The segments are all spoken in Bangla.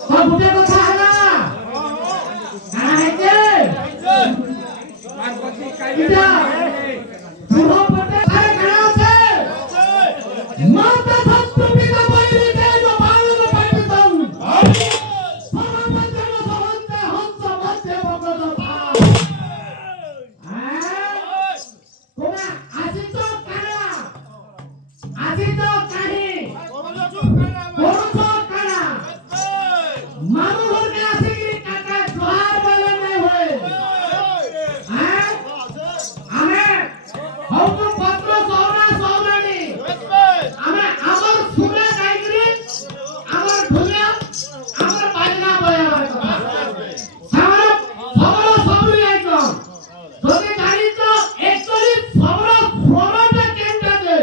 গোটে কথা হলা কানা হইছে এটা পুরো পটে আরে কানা আছে মাতা সত্য পিতা বইরে দেব বাংলা পাইতে দাও সমাজের সহন্তে হংস মধ্যে ভগত ভাব তোমরা আসিছ কানা আসিছ কাহি করছ কানা मामू घर के आसे की काका जोहार बोले नहीं हुए हैं हमें हम तो पत्र सोना सोनानी हमें अमर सुना काइकरी अमर ढुलिया अमर बाजना बोले हमारे सामने खबर सबरी आइको যদি জানি তো একচুয়ালি খবর খবরটা কেনটা দে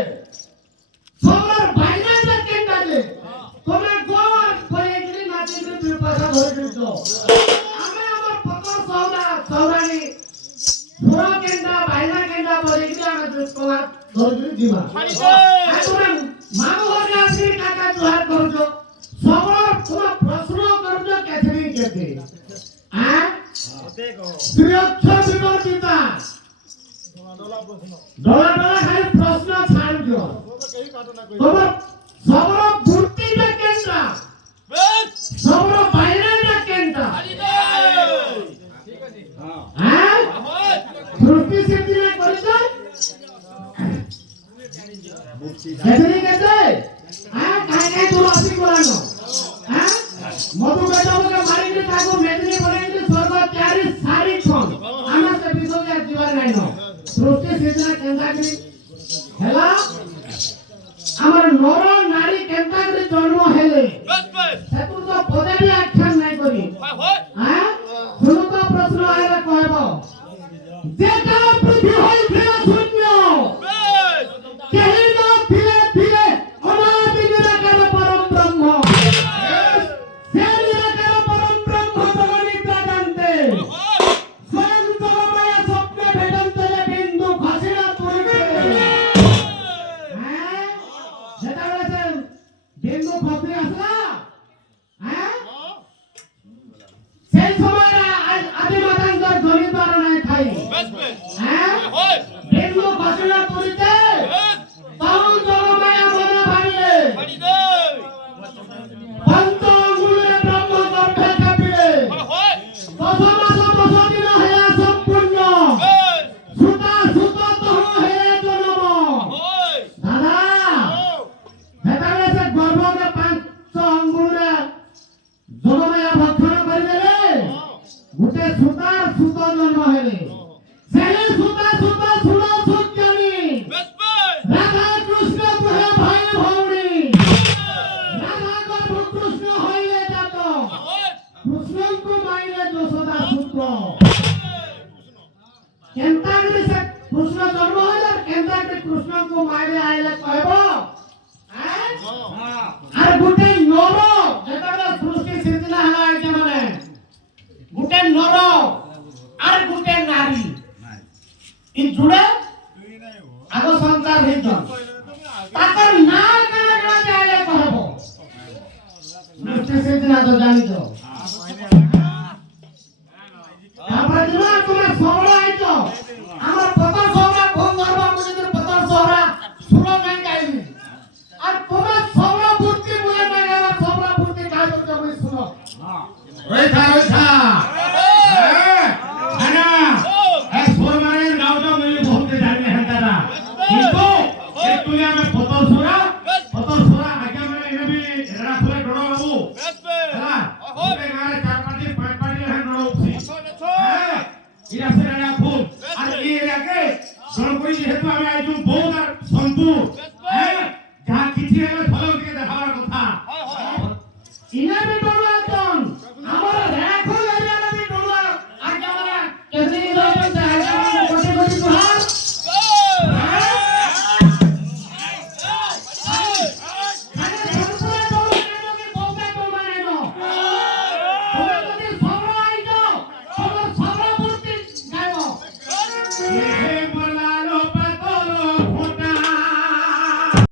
খবর বাইনাটা কেনটা দে তোমরা গোয়ার কইগিরি নাচিগিরি দুই পয়সা ধরে দিছো আমি আমার পকর সওদা সওরানি পুরো কেনটা বাইনা কেনটা বলিগিরি আমি দুই পয়সা ধরে দিবা তোমরা মামু ঘরে আসি কাকা জোহার করছো খবর তোমরা প্রশ্ন করছো কেথেরি কেথে হ্যাঁ শ্রীঅক্ষর বিবর্তিতা ডলা ডলা খালি প্রশ্ন ছাড়ছো তোমরা খবর ভর্তিটা কেনটা খবর বাইরেটা কেনটা হ্যাঁ সৃষ্টি সিদ্ধি করিছ কেথেরি কেথে হ্যাঁ কাই কাই তোর আসি কোলানো হ্যাঁ মধু বেটাকে মারিকে তাকো মেদিনী বলেইতে স্বর্গ ত্যারি সারি ছন আমরা সে বিষয়ে জীবন নাই ন সৃষ্টি সিদ্ধি কেনটা কি হেলা আমার নর নারী কেনটা করে জন্ম হেলে সেতু তো পদবি আখ্যান নাই করি হ্যাঁ শুনো তো প্রশ্ন আইলা কইব যেটা পৃথিবী হইছিল শূন্য কেহি না ଥିଲେ ଥିଲେ অনাদি নিরাকার পরম ব্রহ্ম সে নিরাকার পরম ব্রহ্ম জগনিদ্রা জানতে স্বয়ং জগমায়া স্বপ্নে ভেদন্তে বিন্দু খসিনা তুলিতে হ্যাঁ যেটা বলেছে বিন্দু খসি আসলা হ্যাঁ সেই সময় আদি মাতাঙ্গর ধ্বনি দ্বারা নাই থাই হ্যাঁ বিন্দু খসিনা তুলিতে তাও জগমায়া মনে ভাবিলে পঞ্চ অঙ্গুলে ব্রহ্ম গর্ভে কাঁপিলে 10 মাস 10 দিন হেলা সম্পূর্ণ সুতা সুতা তহ হে জনম দাদা হেতালে সে গর্ভকে 5 অঙ্গুলে জগমায়া ভক্ষণ করিদেলে গুটে সুতার সুত জন্ম হেলে সেই সুতা সুতা সুল সুজ্ঞানী রাধা কৃষ্ণ কুহে ভাই ভৌণী রাধা গর্ভ কৃষ্ণ হইলে জাত কৃষ্ণଙ୍କୁ মাইলে যশোদা পুত্র কেনতা করে সে কৃষ্ণ জন্ম হইলে কেনতা করে কৃষ্ণଙ୍କୁ মাইলে আইলে কইব হ্যাঁ আর গুটে নর যেটা সৃষ্টি সিদ্ধি না হলা আইকে মানে গুটে নর আর গুটে নারী ই জুড়ে আগ সংসার হইছ তাকর না কানা কানা যাইলে কহব সৃষ্টি সিদ্ধি না তো জানিছ তারপরে দিন তোমরা সবরা আইছ আমার পতর সবরা কোন গর্ব মুজিদের পতর সবরা শুনো নাই গাইনি আর তোমরা সবরা বুদ্ধি বলে নাই আমার সবরা বুদ্ধি কাজ করতে আমি শুনো রইথা রইথা হ্যাঁ আনা এক সোর মানে গাওটা মিলি বহুত জানি হেতারা কিন্তু একটুলি আমি পতর সরা আগে মানে এনে বি এরা করে ডড় বাবু হ্যাঁ